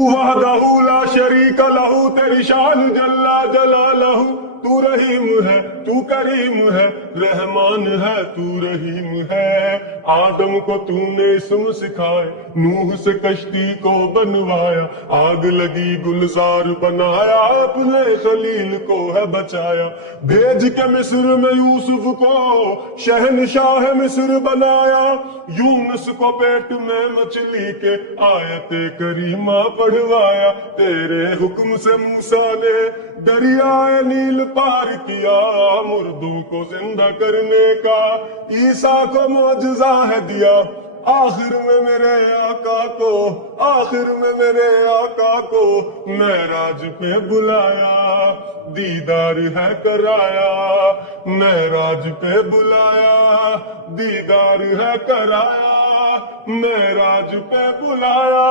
وحدہ لا شریک لہ، تیری شان جل جلالہ، تو رحیم ہے تو کریم ہے، رحمان ہے تو رحیم ہے۔ آدم کو تو نے اسم سکھائے، نوح سے کشتی کو بنوایا، آگ لگی گلزار بنایا، اپنے خلیل کو ہے بچایا۔ بھیج کے مصر میں یوسف کو شہنشاہ مصر بنایا، یونس کو پیٹ میں مچھلی کے آیت کریمہ پڑھوایا۔ تیرے حکم سے موسیٰ نے دریائے نیل پار کیا، مردوں کو زندہ کرنے کا عیسیٰ کو معجزہ ہے دیا۔ آخر میں میرے آقا کو، آخر میں میرے آقا کو معراج پہ بلایا، دیدار ہے کرایا۔ معراج پہ بلایا، دیدار ہے کرایا، معراج پہ بلایا۔